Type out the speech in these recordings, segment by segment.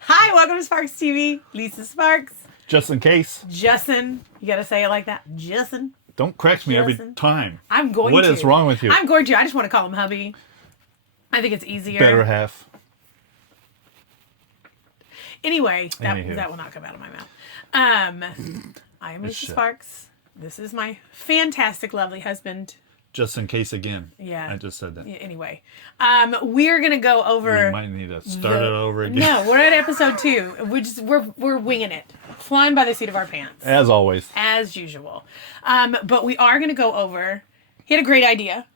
Hi, welcome to Sparxxx TV. Lisa Sparxxx. Just in case. Justin. You got to say it like that. Justin. Don't correct me every Justin. time. I'm going What to. is wrong with you? I'm going to. I just want to call him hubby. I think it's easier. Better half. Anyway, Anywho. that will not come out of my mouth. I am Lisa Sparxxx. This is my fantastic, lovely husband. Just in case again. Yeah. I just said that. Anyway, we're gonna go over. We might need to start it over again. No, we're at episode 2. We're winging it, flying by the seat of our pants, As always. as usual. But we are gonna go over. He had a great idea.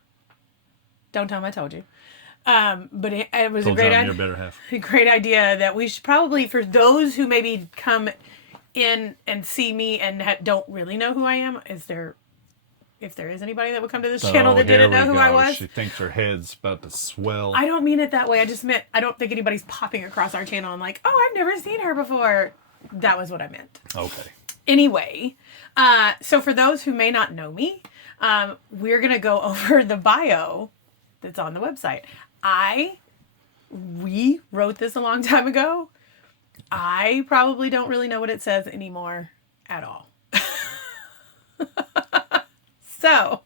Don't tell him I told you. But it was Don't a great tell him idea. your better half. A great idea that we should probably, for those who maybe come in and see me and don't really know who I am, if there is anybody that would come to this channel that didn't know who I was. She thinks her head's about to swell. I don't mean it that way. I just meant I don't think anybody's popping across our channel and like, oh, I've never seen her before. That was what I meant. Okay. Anyway, so for those who may not know me, we're going to go over the bio that's on the website. We wrote this a long time ago. I probably don't really know what it says anymore at all. So,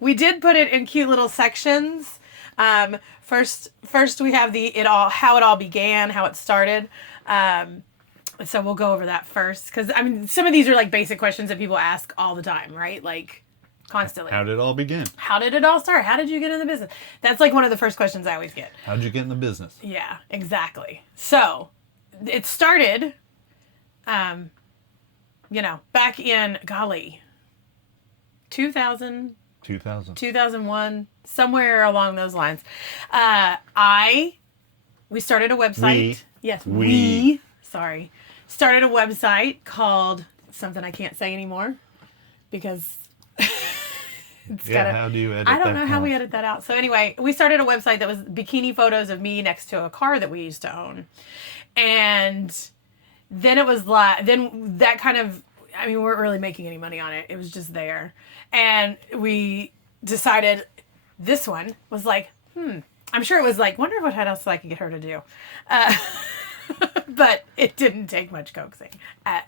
we did put it in cute little sections. First we have how it all began, how it started. So we'll go over that first, because I mean, some of these are like basic questions that people ask all the time, right? Like constantly. How did it all begin? How did it all start? How did you get in the business? That's like one of the first questions I always get. How'd you get in the business? Yeah, exactly. So, it started, back in, 2001, somewhere along those lines. We started a website. Started a website called something I can't say anymore because how do you edit that? I don't know how we edit that out. So anyway, we started a website that was bikini photos of me next to a car that we used to own. And then it was like, we weren't really making any money on it. It was just there. And we decided this one was like, I'm sure it was like, wonder what else I could get her to do. But it didn't take much coaxing,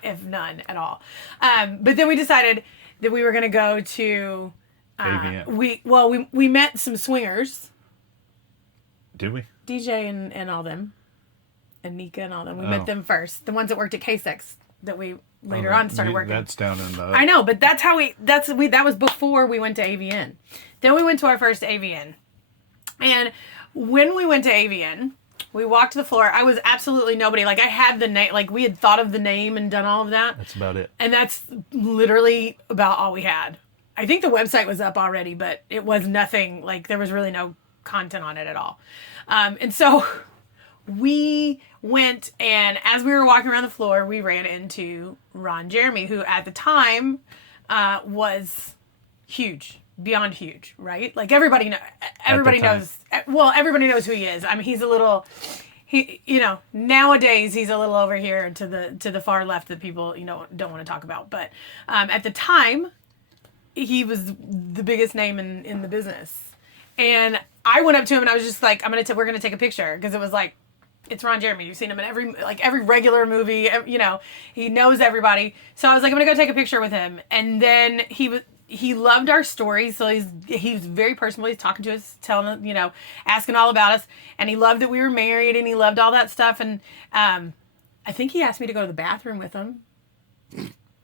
if none at all. But then we decided that we were going to go to, AVN. We met some swingers. Did we? DJ and all them. And Nika and all them. We met them first. The ones that worked at K-Sex that we later on started working. That's down in the... I know, but that's how that was before we went to AVN. Then we went to our first AVN. And when we went to AVN, we walked the floor. I was absolutely nobody. Like, I had the name, like, we had thought of the name and done all of that. That's about it. And that's literally about all we had. I think the website was up already, but it was nothing, like, there was really no content on it at all. And so we went, and as we were walking around the floor, we ran into Ron Jeremy, who at the time was huge, beyond huge, right? Like everybody knows. Well, everybody knows who he is. I mean, he's a little. Nowadays he's a little over here to the far left that people don't want to talk about. But at the time, he was the biggest name in the business, and I went up to him and I was just like, we're gonna take a picture, because it was like, it's Ron Jeremy. You've seen him in every regular movie. He knows everybody. So I was like, I'm gonna go take a picture with him. And then he loved our stories. So he was very personal. He's talking to us, telling us, asking all about us. And he loved that we were married, and he loved all that stuff. And I think he asked me to go to the bathroom with him.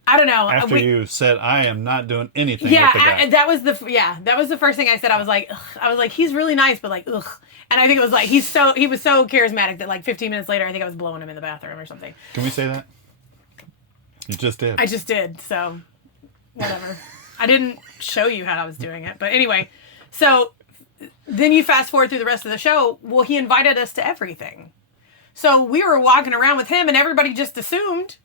I don't know. After you said, I am not doing anything with the guy. That was the first thing I said. I was like, he's really nice, but like, ugh. And I think it was like, he was so charismatic that like 15 minutes later, I think I was blowing him in the bathroom or something. Can we say that? You just did. I just did. So whatever. I didn't show you how I was doing it, but anyway, so then you fast forward through the rest of the show. Well, he invited us to everything. So we were walking around with him, and everybody just assumed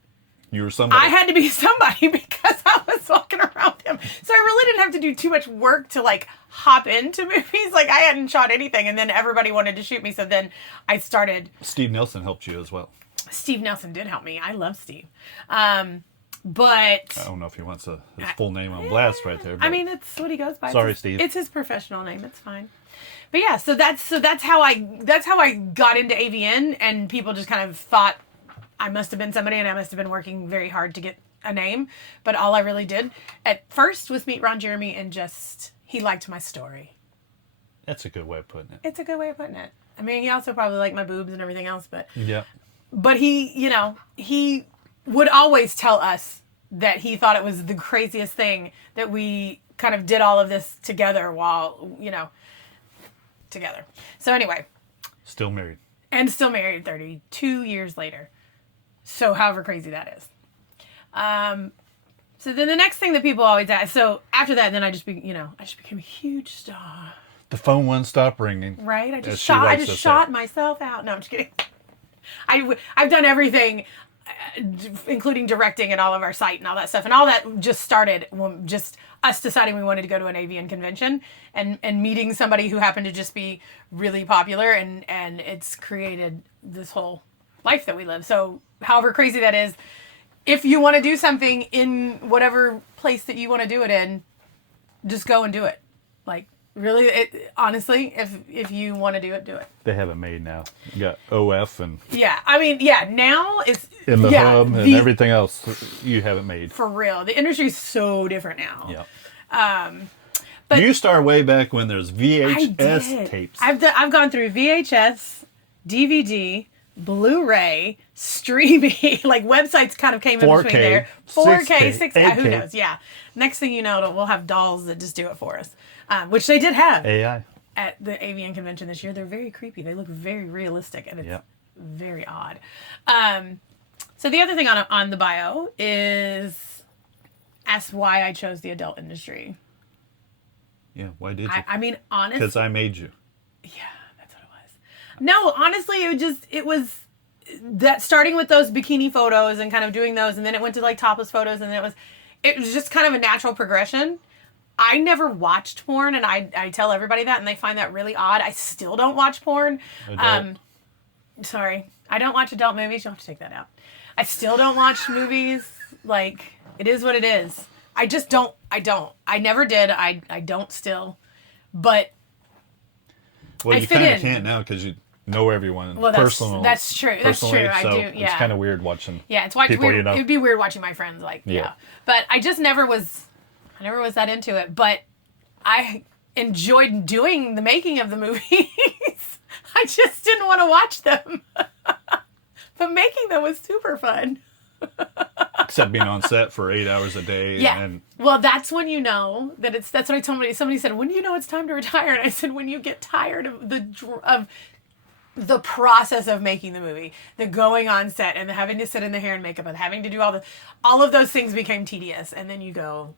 you were somebody. I had to be somebody because I was walking around him. So I really didn't have to do too much work to like hop into movies. Like, I hadn't shot anything, and then everybody wanted to shoot me. So then I started. Steve Nelson helped you as well. Steve Nelson did help me. I love Steve. But I don't know if he wants his full name on blast right there. But I mean, it's what he goes by. Sorry, Steve. It's his professional name. It's fine. But yeah, so that's how I got into AVN, and people just kind of thought I must have been somebody, and I must have been working very hard to get a name. But all I really did at first was meet Ron Jeremy, and just he liked my story. That's a good way of putting it. It's a good way of putting it. I mean, he also probably liked my boobs and everything else, but yeah. But he would always tell us that he thought it was the craziest thing that we kind of did all of this together while, together. So anyway. Still married. And still married 32 years later. So however crazy that is. So then the next thing that people always ask, so after that, then I just became a huge star. The phone wouldn't stop ringing. Right? I just shot myself out. No, I'm just kidding. I've done everything, including directing and all of our site and all that stuff. And all that just started when just us deciding we wanted to go to an AVN convention and meeting somebody who happened to just be really popular. And it's created this whole life that we live. So however crazy that is, if you want to do something in whatever place that you want to do it in, just go and do it. Like, really, honestly, if you want to do it, do it. They have it made now. You got OF and... Yeah, I mean, yeah, now it's... In the hub and everything else, you have it made. For real. The industry's so different now. Yeah. But you start way back when there's VHS tapes. I've gone through VHS, DVD, Blu-ray, streaming, like websites kind of came in between there. 4K, 6K, who knows? Yeah. Next thing you know, we'll have dolls that just do it for us. Which they did have AI at the AVN convention this year. They're very creepy. They look very realistic, and it's very odd. So the other thing on the bio is ask why I chose the adult industry. Yeah, why did you? I mean, honestly, because I made you. Yeah, that's what it was. No, honestly, it was that starting with those bikini photos and kind of doing those, and then it went to like topless photos, and then it was just kind of a natural progression. I never watched porn, and I tell everybody that, and they find that really odd. I still don't watch porn. Sorry. I don't watch adult movies. You'll have to take that out. I still don't watch movies. Like, it is what it is. I just don't. I never did. I don't still. But well, you kind of can't now because you know everyone personally. That's true. That's true. I do. Yeah. It's kind of weird watching. Yeah, it's weird. It would be weird watching my friends. Like, yeah. But I just never was. I never was that into it, but I enjoyed doing the making of the movies. I just didn't want to watch them. But making them was super fun. Except being on set for 8 hours a day. Yeah. Well, that's when you know that that's what I told somebody said, when do you know it's time to retire? And I said, when you get tired of the process of making the movie, the going on set and the having to sit in the hair and makeup and having to do all of those things became tedious. And then you go,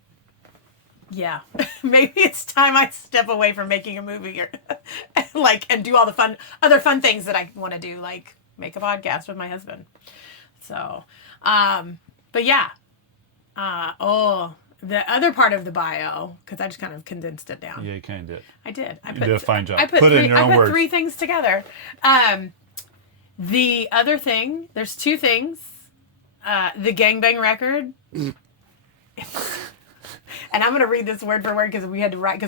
yeah, maybe it's time I step away from making a movie and do all the other fun things that I want to do, like make a podcast with my husband. So, but yeah. The other part of the bio, because I just kind of condensed it down. Yeah, you kind of did. I did. You did a fine job. I put it in your own words. I put 3 things together. The other thing, there's 2 things. The gangbang record. And I'm going to read this word for word because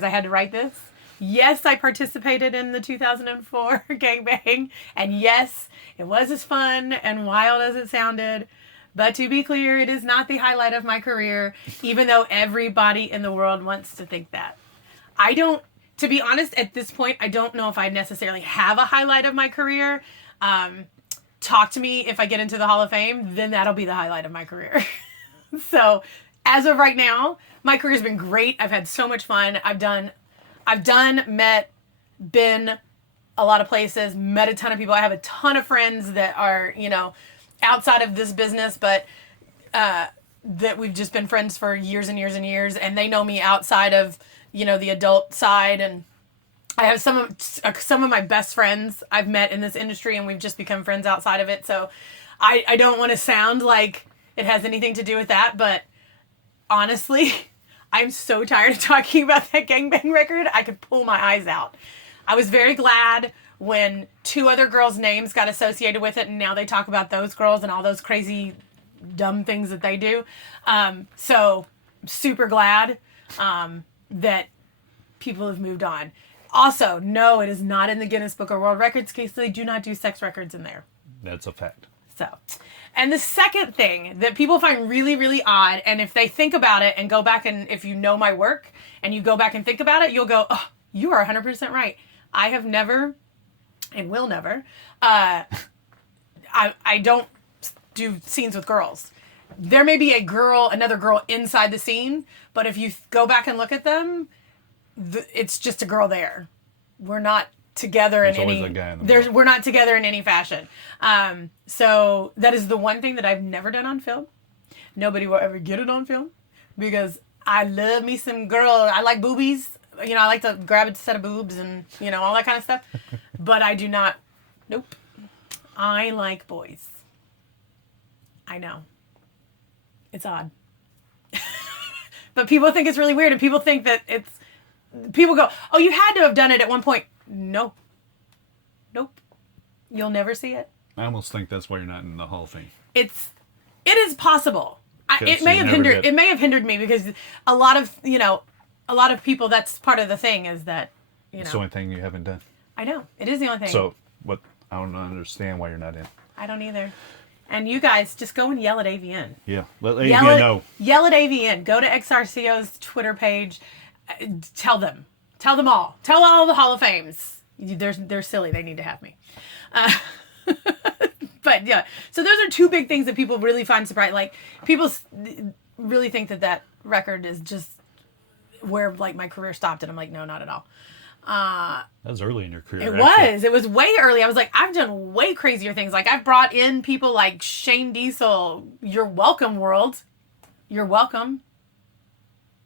I had to write this. Yes, I participated in the 2004 gangbang. And yes, it was as fun and wild as it sounded. But to be clear, it is not the highlight of my career, even though everybody in the world wants to think that. To be honest, at this point, I don't know if I necessarily have a highlight of my career. Talk to me if I get into the Hall of Fame, then that'll be the highlight of my career. So, as of right now, my career's been great. I've had so much fun. I've met, been a lot of places, met a ton of people. I have a ton of friends that are, outside of this business, but that we've just been friends for years and years and years, and they know me outside of, the adult side. And I have some of my best friends I've met in this industry, and we've just become friends outside of it. So I don't want to sound like it has anything to do with that, but honestly, I'm so tired of talking about that gangbang record. I could pull my eyes out. I was very glad when 2 other girls' names got associated with it, and now they talk about those girls and all those crazy dumb things that they do. So super glad that people have moved on. Also, no, it is not in the Guinness Book of World Records case. They do not do sex records in there. That's a fact. So, and the second thing that people find really, really odd, and if they think about it and go back and if you know my work and you go back and think about it, you'll go, oh, you are 100% right. I have never and will never, I don't do scenes with girls. There may be another girl inside the scene, but if you go back and look at them, it's just a girl there. We're not together in any. We're not together in any fashion. So that is the one thing that I've never done on film. Nobody will ever get it on film because I love me some girl. I like boobies. I like to grab a set of boobs and all that kind of stuff. But I do not. Nope. I like boys. I know. It's odd. But people think it's really weird, and people think that it's. People go, oh, you had to have done it at one point. No. Nope. You'll never see it. I almost think that's why you're not in the Hall of Fame. It is possible. It may have hindered me because a lot of people, that's part of the thing is that, It's the only thing you haven't done. I know. It is the only thing. So, I don't understand why you're not in. I don't either. And you guys, just go and yell at AVN. Yeah. Let AVN know. Yell at AVN. Go to XRCO's Twitter page. Tell them all. Tell all the Hall of Fames. They're silly. They need to have me. But yeah, so those are two big things that people really find surprising. Like people really think that record is just where like my career stopped, and I'm like, no, not at all. That was early in your career. It was way early. I was like, I've done way crazier things. Like I've brought in people like Shane Diesel. You're welcome, world. You're welcome.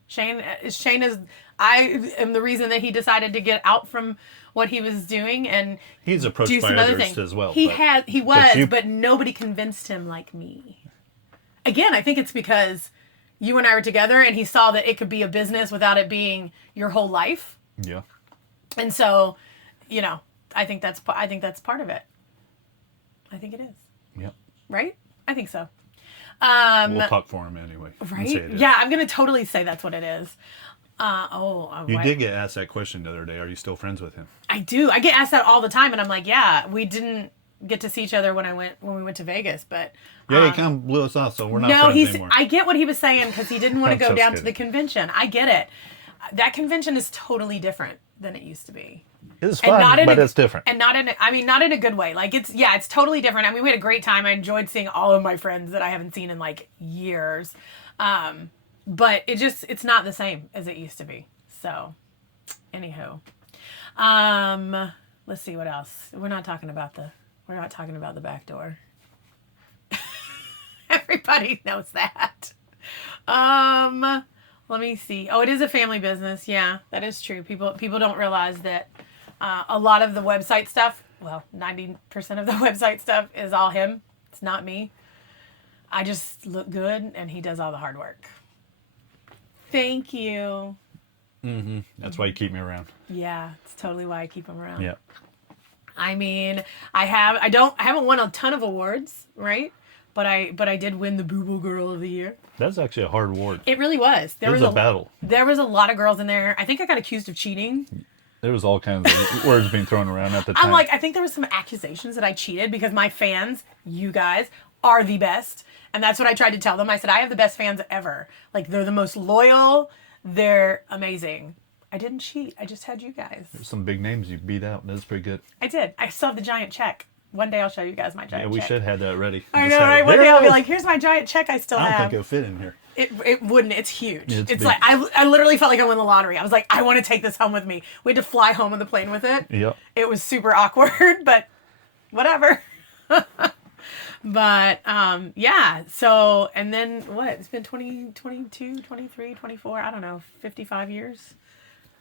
Shane is. I am the reason that he decided to get out from what he was doing and he's approached do some by other others things as well. But nobody convinced him like me. Again, I think it's because you and I were together, and he saw that it could be a business without it being your whole life. Yeah. And so, I think that's part of it. I think it is. Yep. Right? I think so. We'll talk for him anyway. Right? Yeah, I'm going to totally say that's what it is. You did get asked that question the other day. Are you still friends with him? I do. I get asked that all the time, and I'm like, yeah, we didn't get to see each other when we went to Vegas, but yeah, he kind of blew us off, so we're not friends anymore. I get what he was saying because he didn't want to go down to the convention. I get it. That convention is totally different than it used to be. It's fun, but it's different. And not in a good way. Like it's totally different. I mean, we had a great time. I enjoyed seeing all of my friends that I haven't seen in like years. But it's not the same as it used to be. So, anywho, let's see what else. We're not talking about the back door. Everybody knows that. Let me see. Oh, it is a family business. Yeah, that is true. People don't realize that a lot of the website stuff, well, 90% of the website stuff is all him. It's not me. I just look good, and he does all the hard work. Thank you. Mm-hmm. That's why you keep me around. Yeah, it's totally why I keep him around. Yeah. I mean, I haven't won a ton of awards, right? But I did win the Boo Boo Girl of the Year. That's actually a hard award. It really was. There was a battle. There was a lot of girls in there. I think I got accused of cheating. There was all kinds of words being thrown around at the time. I'm like, I think there was some accusations that I cheated because my fans, you guys, are the best. And that's what I tried to tell them. I said, I have the best fans ever. Like, they're the most loyal. They're amazing. I didn't cheat. I just had you guys. There's some big names you beat out. That's pretty good. I did. I still have the giant check. One day I'll show you guys my giant check. Yeah, we should have that ready. I know, right? One day I'll be like, here's my giant check I still have. I don't think it'll fit in here. It wouldn't. It's huge. Yeah, it's like, I literally felt like I won the lottery. I was like, I want to take this home with me. We had to fly home on the plane with it. Yep. It was super awkward, but whatever. But, yeah. So, and then what? It's been 20, 22, 23, 24, I don't know, 55 years.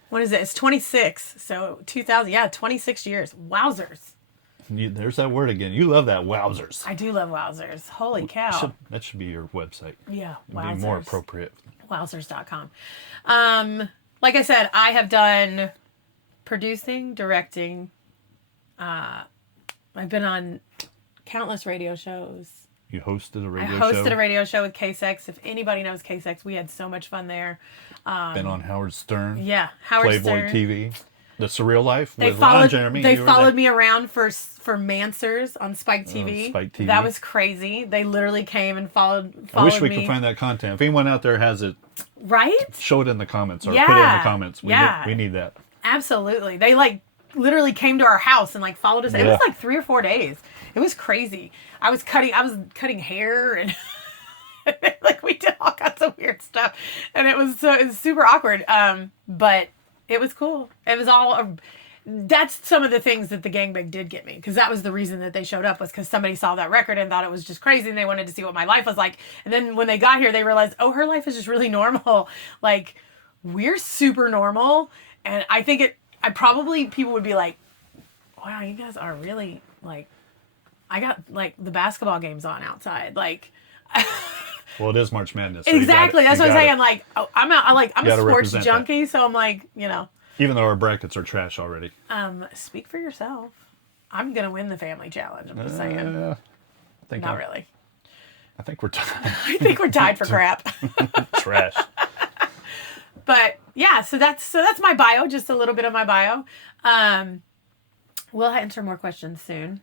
What is it? It's 26. So 2000. Yeah, 26 years. Wowzers. There's that word again. You love that, wowzers. I do love wowzers. Holy cow. That should be your website. Yeah, wowzers. It'd be more appropriate. Wowzers.com. Like I said, I have done producing, directing. I've been on countless radio shows. You hosted a radio show? I hosted a radio show with K-Sex. If anybody knows K-Sex, we had so much fun there. Been on Howard Stern. Yeah, Howard Playboy Stern. TV. The Surreal Life They with followed, Ron Jeremy. They followed me around for Mansers on Sparxxx TV. Sparxxx TV. That was crazy. They literally came and followed I wish we me. could find that content. If anyone out there has it, right? Show it in the comments or put it in the comments. We need that. Absolutely. They like literally came to our house and like followed us. Yeah. It was like 3 or 4 days. It was crazy. I was cutting hair and like we did all kinds of weird stuff, and it was super awkward. But it was cool. It was all. That's some of the things that the gangbang did get me, because that was the reason that they showed up, was because somebody saw that record and thought it was just crazy and they wanted to see what my life was like. And then when they got here, they realized, oh, her life is just really normal. Like, we're super normal. And I think people would be like, wow, you guys are really like, I got like the basketball games on outside. Like, well, it is March Madness. So exactly. That's what I'm saying. Like, I'm a sports junkie. That. So I'm like, even though our brackets are trash already. Speak for yourself. I'm going to win the family challenge. I'm just saying. Not really. I think we're tied. I think we're tied for crap. Trash. But yeah, so that's my bio, just a little bit of my bio. We'll answer more questions soon.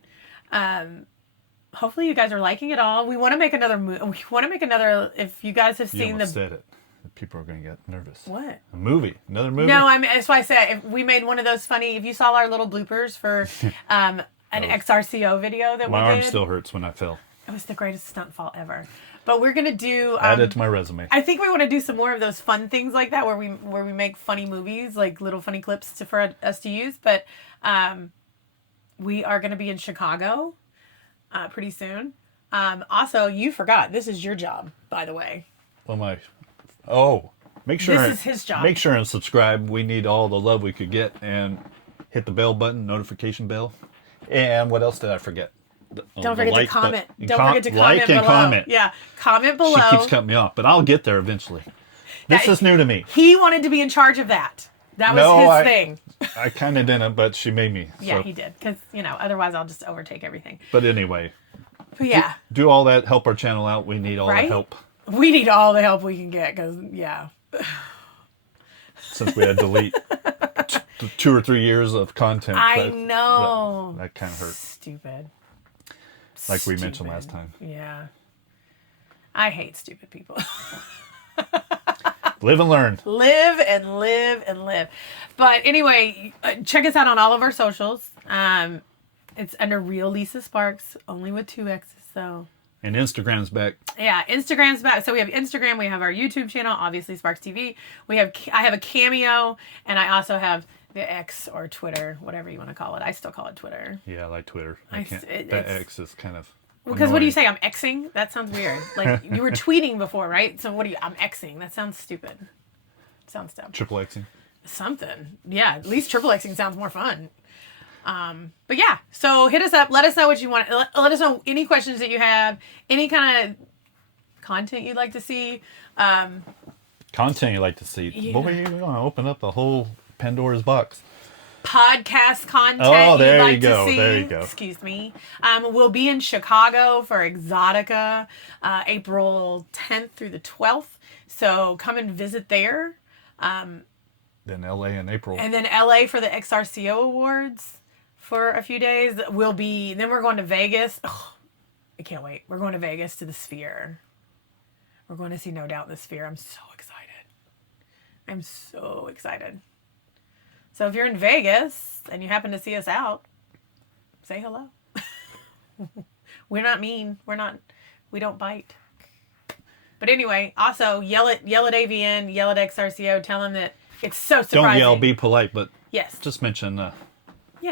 Hopefully you guys are liking it all. We want to make another if you guys have seen said it. People are going to get nervous. What? Another movie? No, that's why I said if we made one of those funny, if you saw our little bloopers for an XRCO video that we did. My arm still hurts when I fell. It was the greatest stunt fall ever. But we're going to do... add it to my resume. I think we want to do some more of those fun things like that where we make funny movies, like little funny clips for us to use. But we are going to be in Chicago pretty soon. Also, you forgot. This is your job, by the way. Make sure this is his job. Make sure and subscribe. We need all the love we could get, and hit the bell button, notification bell. And what else did I forget? Don't forget to comment. Don't forget to comment like and below. Comment. Yeah, comment below. She keeps cutting me off, but I'll get there eventually. This is new to me. He wanted to be in charge of that. That was his thing. I kind of didn't, but she made me. Yeah, he did. Because, otherwise I'll just overtake everything. But anyway. But yeah. Do all that. Help our channel out. We need all the help. We need all the help we can get because, Since we had to delete 2 or 3 years of content. I know. That kind of hurt. Stupid. Like we mentioned last time. Yeah. I hate stupid people. Live and learn. Live and live and live. But anyway, check us out on all of our socials. It's under Real Lisa Sparxxx, only with 2 X's, so... And Instagram's back. Yeah, Instagram's back. So we have Instagram, we have our YouTube channel, obviously Sparxxx TV. I have a Cameo, and I also have the X or Twitter, whatever you want to call it. I still call it Twitter. Yeah, I like Twitter. That X is kind of... Because what do you say? I'm Xing? That sounds weird. Like, you were tweeting before, right? So I'm Xing. That sounds stupid. Sounds dumb. Triple Xing? Something. Yeah, at least triple Xing sounds more fun. But yeah, so hit us up. Let us know what you want. Let us know any questions that you have, any kind of content you'd like to see. Content you'd like to see. Yeah. Boy, you're going to open up the whole Pandora's box. Podcast content there you'd like you go. to see. There you go. Excuse me. We'll be in Chicago for Exotica, April 10th through the 12th. So come and visit there. Then LA in April. And then LA for the XRCO Awards for a few days. Then we're going to Vegas. Oh, I can't wait. We're going to Vegas to the Sphere. We're going to see No Doubt in the Sphere. I'm so excited. So if you're in Vegas and you happen to see us out, say hello. We're not mean. We don't bite. But anyway, also yell at AVN, yell at XRCO, tell them that it's so surprising. Don't yell, be polite, but yes, just mention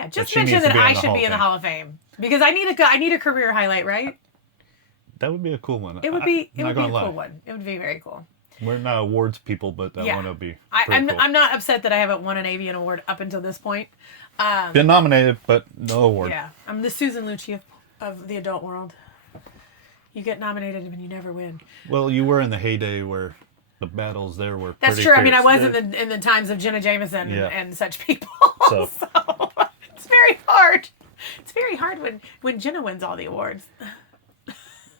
just mention that I should be in the Hall of Fame. Because I need a career highlight, right? That would be a cool one. It would be a cool one. It would be very cool. We're not awards people, but that one would be I'm cool. I'm not upset that I haven't won an AVN award up until this point. Been nominated, but no award. Yeah, I'm the Susan Lucci of the adult world. You get nominated and you never win. Well, you were in the heyday where the battles there were That's pretty true. fierce. I mean, I was in the times of Jenna Jameson and such people. So it's very hard. It's very hard when Jenna wins all the awards.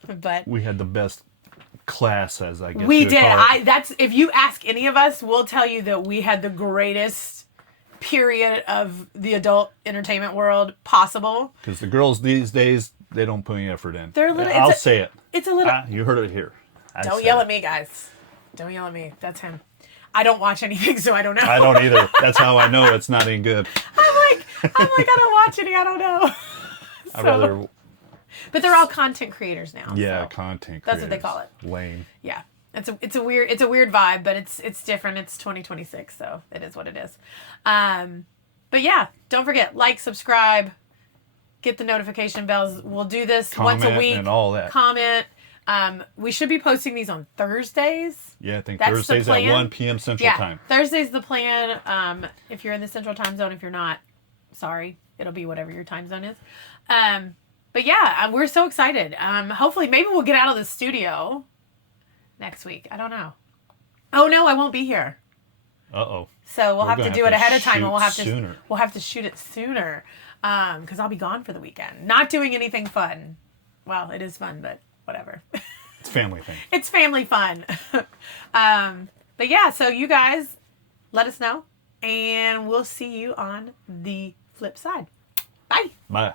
But we had the best class, as I guess we you would did. call it. That's if you ask any of us, we'll tell you that we had the greatest period of the adult entertainment world possible. Because the girls these days, they don't put any effort in. They're a little. I'll say it. It's a little. You heard it here. Don't yell at me, guys. Don't yell at me. That's him. I don't watch anything, so I don't know. I don't either. That's how I know it's not any good. I'm like, I don't watch any. I don't know. I'd rather. But they're all content creators now. Yeah, so content creators. that's what they call it. Lame. Yeah, it's a weird vibe, but it's different. It's 2026, so it is what it is. But yeah, don't forget, like, subscribe, get the notification bells. We'll do this Comment once a week. and all that. Comment. We should be posting these on Thursdays. Yeah, I think That's the Thursdays at plan. 1 p.m. Central Time. Thursday's the plan. If you're in the Central Time Zone, if you're not, sorry, it'll be whatever your time zone is. But yeah, we're so excited. Hopefully, maybe we'll get out of the studio next week. I don't know. Oh no, I won't be here. Uh-oh. So we'll have to do it ahead of time, and we'll have to shoot it sooner. Because I'll be gone for the weekend, not doing anything fun. Well, it is fun, but whatever. It's family thing. It's family fun. But yeah, so you guys, let us know, and we'll see you on the flip side. Bye. Bye.